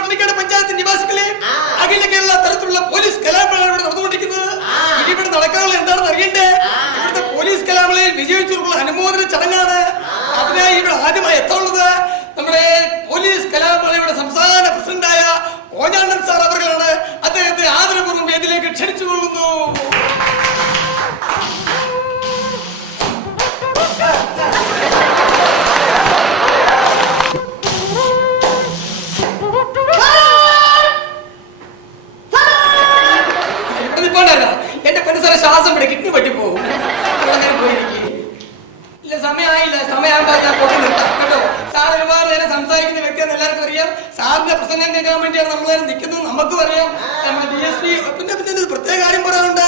പട്ടണിക്കാട് പഞ്ചായത്ത് നിവാസികളെ അഖില കേരള തലത്തിലുള്ള പോലീസ് കലാമേളയാണ് ഇവിടെ നടന്നുകൊണ്ടിരിക്കുന്നത്. ഇനി ഇവിടെ നടക്കാനുള്ള എന്താണെന്ന് അറിയണ്ടേ? ഇവിടുത്തെ പോലീസ് കലാമേളയിൽ വിജയിച്ചവർക്കുള്ള അനുമോദന ചടങ്ങാണ്. അതിനായി ഇവിടെ ആദ്യമായി എത്താനുള്ളത് നമ്മുടെ പോലീസ് കലാമേളയുടെ സംസ്ഥാന പ്രസിഡന്റായ കോഞ്ഞാണ്ടൻ സാർ അവர்களാണ്. അദ്ദേഹത്തെ ആദരപൂർവ്വം വേദിയിലേക്ക് ക്ഷണിച്ചുകൊള്ളുന്നു. എന്റെ പെണ്ണുസാറെ ശ്വാസം പിടി കിഡ്നി പറ്റിപ്പോകും. ഇല്ല, സമയമായില്ല. സമയമാകുമ്പോൾ ഞാൻ പൊട്ടി നിർത്താം കേട്ടോ. സാർ ഒരുപാട് നേരം സംസാരിക്കുന്ന വ്യക്തിയാണെന്ന് എല്ലാവർക്കും അറിയാം. സാറിന്റെ പ്രസംഗം കേൾക്കാൻ വേണ്ടിയാണ് നമ്മളെല്ലാം നിൽക്കുന്നത്. നമുക്കും അറിയാം. നമ്മുടെ DSP പിന്നെ ഒരു പ്രത്യേക കാര്യം പറയാനുണ്ട്.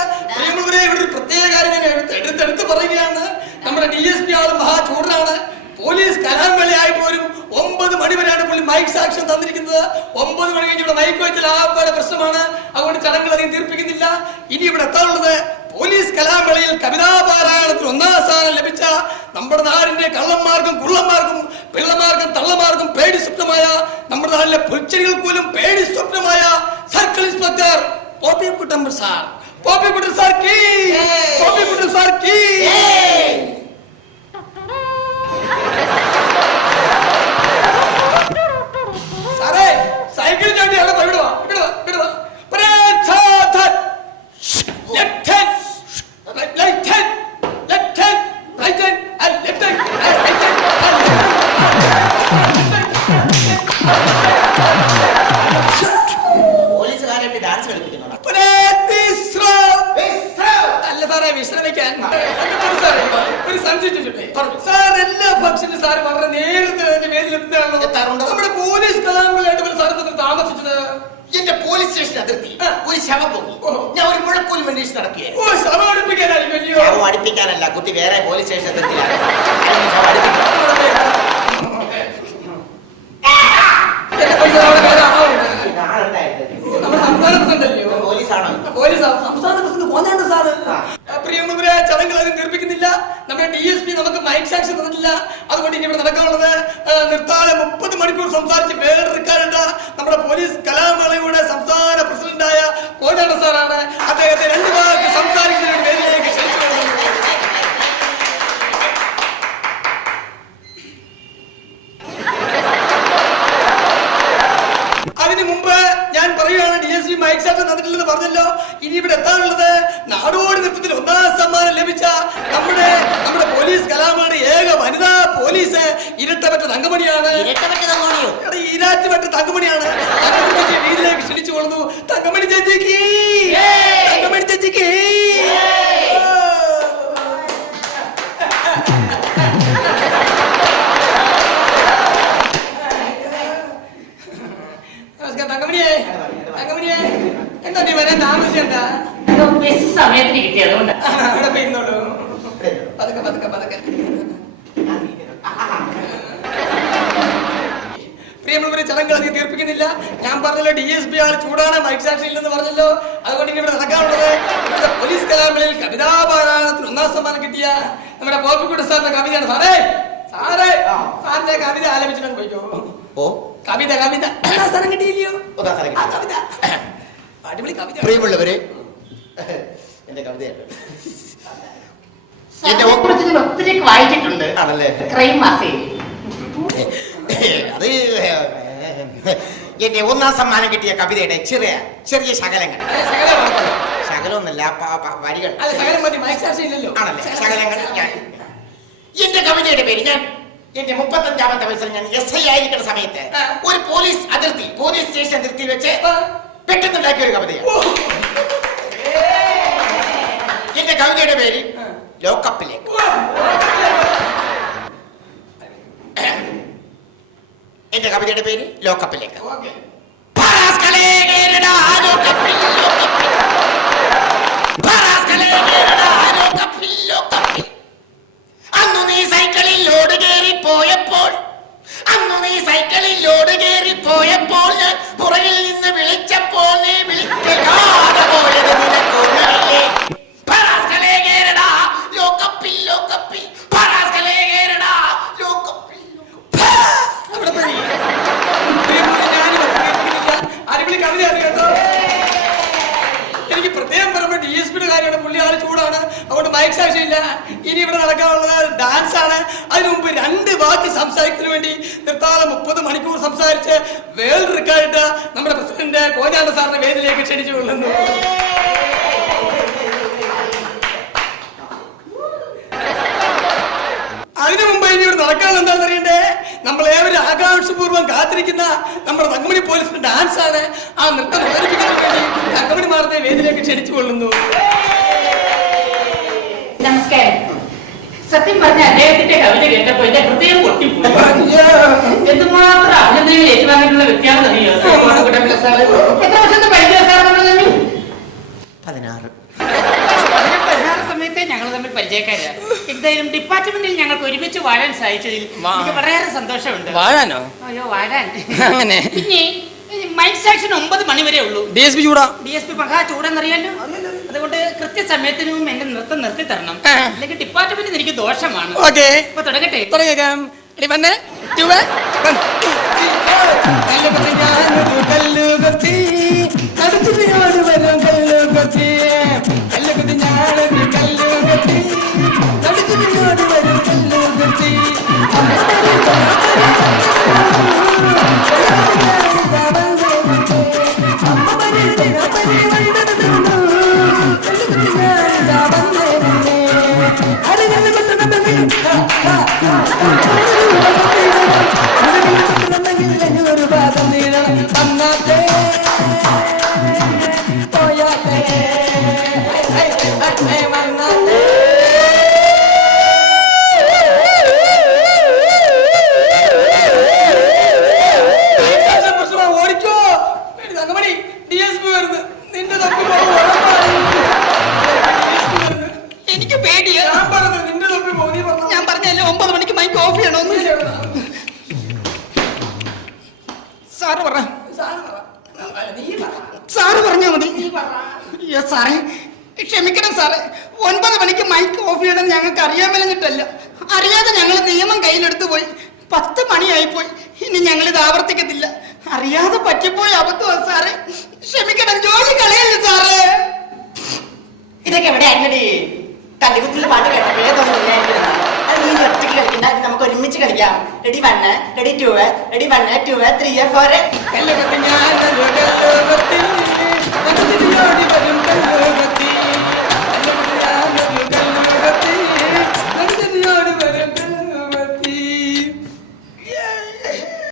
ഇവിടെ ഒരു പ്രത്യേക കാര്യം ഞാൻ എടുത്തെടുത്ത് പറയുകയാണ്. നമ്മുടെ DSP ആള് മഹാചൂടനാണ്. പോലീസ് കലാമേളയായി പോലും 9 മണി വരെയാണ് പുള്ളി മൈക്ക് സാക്ഷ്യം തന്നിരിക്കുന്നത്. 9 മണി കഴിഞ്ഞ് ഇവിടെ മൈക്ക് വെച്ചാൽ ആപ്പാടെ പ്രശ്നമാണ്. അതുകൊണ്ട് ചടങ്ങുകൾ അധികം തീർപ്പിക്കുന്നില്ല. ഇനി ഇവിടെ എത്താനുള്ളത് പോലീസ് കലാമേളയിൽ കവിതാപാരായണത്തിൽ 1ാം സ്ഥാനം ലഭിച്ച നമ്മുടെ നാടിന്റെ കള്ളന്മാർക്കും കുള്ളന്മാർക്കും പിള്ളമാർക്കും തള്ളമാർക്കും പേടി സ്വപ്നമായ നമ്മുടെ നാട്ടിലെ പുൽച്ചെടികൾ പോലും പേടി സ്വപ്നമായ circle inspector Poppikuttan sir. Poppikuttan sir കീ, പോപ്പിക്കുട്ടൻ സാർ കീ. സാറേ സൈക്കിൾ ചവിട്ടി അവിടെ വിടുവാ. പോലീസുകാരായിട്ട് ഡാൻസ് കളിപ്പിക്കുന്നു. അല്ല സാറേ, വിശ്രമിക്കാൻ ഒരു സംശയിച്ചിട്ടേ സാർ എല്ലാ ഫംഗ്ഷനും സാർ വളരെ നേരത്തെ വേദിയിലെത്താറുണ്ട്. നമ്മുടെ പോലീസ് കലാമേളയായിട്ട് സാർ താമസിച്ചത് എന്റെ പോലീസ് സ്റ്റേഷൻ അതിർത്തി ഒരു ശവം പോയി. ഞാൻ ഒരു മുഴക്കോലും അന്വേഷിച്ച് നടക്കുകയായിരുന്നു. ശവം അടുപ്പിക്കാനല്ല, കുട്ടി വേറെ പോലീസ് സ്റ്റേഷൻ അതിർത്തിയിലാണ്. പ്രിയമുള്ളവരെ, ചടങ്ങുകൾ അധികം തീർപ്പിക്കുന്നില്ല. നമ്മുടെ DSP നമുക്ക് മൈക്ക് സാക്ഷ്യം തന്നിട്ടില്ല. അതുകൊണ്ട് ഇനി ഇവിടെ നടക്കാനുള്ളത് നിർത്താതെ 30 മണിക്കൂർ സംസാരിച്ച് വേറെടുക്കാനുണ്ട് നമ്മുടെ പോലീസ് കലാമേളയുടെ സംസ്ഥാന പ്രസിഡന്റായ കോഞ്ഞാണ്ടൻ സാറാണ്. അദ്ദേഹത്തെ 2 വാക്ക് സംസാരിക്കുന്നതിന് വേദിയിലേക്ക് ക്ഷണിച്ചു. അതിനു മുമ്പ് ഞാൻ പറയുകയാണ്, DSP മൈക്ക് സാക്ഷ്യം തന്നിട്ടില്ലെന്ന് പറഞ്ഞല്ലോ. ഇനി ഇവിടെ എത്താനുള്ളത് നാടോടി നൃത്തത്തിൽ 1ാം സമ്മാനം ലഭിച്ച നമ്മുടെ പോലീസ് കലാമേളയുടെ ഏക വനിതാ പോലീസ് ഇരട്ടപ്പെട്ട തങ്കമണിയാണ്. ഇരാറ്റുപെട്ട തങ്കമണിയാണ്. വീട്ടിലേക്ക് ക്ഷണിച്ചു കൊള്ളുന്നു. തങ്കമണി ചേച്ചിക്ക്, തങ്കമണി ചേച്ചിക്ക്. തങ്കമണിയെ, തങ്കമണിയെ, എന്താ നീ വരാൻ താമസിച്ചെന്താ? സമയത്തിന് കിട്ടിയതുകൊണ്ട് അവിടെ പോയിരുന്നോളൂ. പതുക്കെ പതുക്കെ പതുക്കെ. പ്രിയമുള്ളവരെ, ചടങ്ങുകൾ അധികം തീർപ്പിക്കുന്നില്ല. ഞാൻ പറഞ്ഞല്ലോ DSP ആൾ ചൂടാണ്, മൈക്ക് സാക്ഷ്യം ഇല്ലെന്ന് പറഞ്ഞല്ലോ. അതുകൊണ്ട് ഇനി ഇവിടെ നടക്കാനുള്ളത് ഇവിടുത്തെ പോലീസ് കലാമേളയിൽ കവിതാപാരായണത്തിൽ 1ാം സമ്മാനം കിട്ടിയ നമ്മുടെ പോപ്പിക്കുട്ടൻ സാറിന്റെ കവിതയാണ്. സാറേ സാറേ സാറിന്റെ കവിത ആലപിച്ചിട്ട് പോയിക്കോ. കവിത കവിത സ്ഥലം കിട്ടിയില്ലയോ? കവിത അടിപൊളി കവിത. പ്രിയമുള്ളവരെ, എന്റെ കവിതയാണ്. ഒത്തിരി വായിച്ചിട്ടുണ്ട്. ആണല്ലേ? ക്രൈം മാസികയിൽ അത് എന്റെ 1ാം സമ്മാനം കിട്ടിയ കവിതയുടെ ചെറിയ ചെറിയ ശകലങ്ങൾ. ശകലമൊന്നല്ല, വരികൾ. ആണല്ലേ? ശകലങ്ങൾ. എന്റെ കവിതയുടെ പേര് ഞാൻ എന്റെ 35ാമത്തെ വയസ്സിൽ ഞാൻ SI ആയിരിക്കുന്ന സമയത്ത് ഒരു പോലീസ് അതിർത്തി, പോലീസ് സ്റ്റേഷൻ അതിർത്തിയിൽ വെച്ച് പെട്ടെന്നുണ്ടാക്കിയ ഒരു കവിതയാണ്. എന്റെ കവിതയുടെ പേര് ലോക്കപ്പിലേക്ക്. എന്റെ കവിതയുടെ പേര് ലോക്കപ്പിലേക്ക്. അന്നു നീ സൈക്കിളിൽ ലോഡ് കയറിപ്പോയപ്പോൾ, അന്നു നീ സൈക്കിളിൽ ലോഡ് കയറിപ്പോയപ്പോൾ ഞാൻ പുറകിൽ നിന്ന് വിളിച്ചപ്പോൾ നീ വിളിക്കാതെ പോയത് നിനക്കൊന്നല്ലേ? ലോക്കപ്പിൽ ലോക്കപ്പിൽ ബാക്കി സംസാരിക്കുന്നതിന് വേണ്ടി നിർത്താതെ 30 മണിക്കൂർ സംസാരിച്ച് വേൾഡ് റെക്കോർഡ് നമ്മുടെ പ്രസിഡന്റ് കോഞ്ഞാണ്ട സാറിന്റെ വേദിയിലേക്ക് ക്ഷണിച്ചു കൊള്ളുന്നു. അതിനു മുമ്പ് ഇനിയോട് നടക്കാൻ എന്താണെന്ന് അറിയണ്ടേ? നമ്മൾ ഏവരും ആകാംക്ഷപൂർവ്വം കാത്തിരിക്കുന്ന നമ്മുടെ തങ്കമണി പോലീസിന്റെ ഡാൻസ് ആണ്. ആ നൃത്തം അവതരിപ്പിക്കുന്നതിന് വേണ്ടി തങ്കമണി മാറുന്ന വേദിയിലേക്ക് ക്ഷണിച്ചു കൊള്ളുന്നു. നമസ്കാരം. സത്യം പറഞ്ഞ അദ്ദേഹത്തിന്റെ കവിത കേട്ടപ്പോ എന്റെ ഹൃദയം പൊട്ടിപ്പോയി. എന്തുമാത്രം അഭിനന്ദനങ്ങൾ ഏറ്റുവാങ്ങിയിട്ടുള്ള വ്യക്തിയാണെന്ന് അറിയോ? എത്ര വർഷത്തെ പരിചയം സാർ നമ്മൾ തമ്മിൽ? 16. 16 സമയത്തെ ഞങ്ങൾ തമ്മിൽ പരിചയക്കാരാണ്. എന്തായാലും ഡിപ്പാർട്ട്മെന്റിൽ ഞങ്ങൾക്ക് ഒരുമിച്ച് വാഴാൻ സാധിച്ചതിൽ എനിക്ക് വളരെ സന്തോഷമുണ്ട്. വാഴാനോ? അയ്യോ വാഴാൻ. അങ്ങനെ പിന്നെ മൈക്ക് സെക്ഷൻ 9 മണി വരെ ഉള്ളൂ. DSP ചൂടാ. DSP മഹാ ചൂടെന്നറിയാലോ. അതുകൊണ്ട് കൃത്യസമയത്തിനും എന്റെ നൃത്തം നിർത്തി തരണം. അല്ലെങ്കിൽ ഡിപ്പാർട്ട്മെന്റിന് എനിക്ക് ദോഷമാണ്. ഓക്കേ, ഇപ്പൊ തുടങ്ങട്ടെ. തുടങ്ങിയേക്കാം. എടി വന്നേ. ഓടിക്കോ തങ്കമണി. DSP വരുന്നു. നിന്റെ തപ്പി എനിക്ക് പേടിയാ. ഞാൻ പറഞ്ഞു നിന്റെ തപ്പി പോകും. നീ പറഞ്ഞു. ഞാൻ പറഞ്ഞല്ലേ 9 മണിക്ക് മൈക്ക് ഓഫ് ചെയ്യണമെന്ന്. സാറ് പറ. സാറ് പറഞ്ഞാ മതി. സാറേ ക്ഷമിക്കണം സാറേ, 9 മണിക്ക് മൈക്ക് ഓഫ് ചെയ്യണം ഞങ്ങൾക്ക് അറിയാൻ മേലഞ്ഞിട്ടല്ല. അറിയാതെ ഞങ്ങൾ നിയമം കയ്യിലെടുത്തു പോയി. 10 മണിയായിപ്പോയി. ഇനി ഞങ്ങളിത് ആവർത്തിക്കത്തില്ല. അറിയാതെ പറ്റിപ്പോയി അബദ്ധമാണ് സാറേ. ക്ഷമിക്കണം, ജോലി കളയല്ലേ സാറേ. ഇതൊക്കെ എവിടെ ആയിരുന്നടി? തല്ലികുത്തിലെ പാട്ട് കേട്ടപ്പോഴേ തോന്നുന്നില്ല. നീ ഒറ്റയ്ക്ക് കളിക്കണ്ട, നമുക്ക് ഒരുമിച്ച് കളിക്കാം. Ready 1, ready 2, ready 1, 2, 3, 4. കല്ലുകത്തി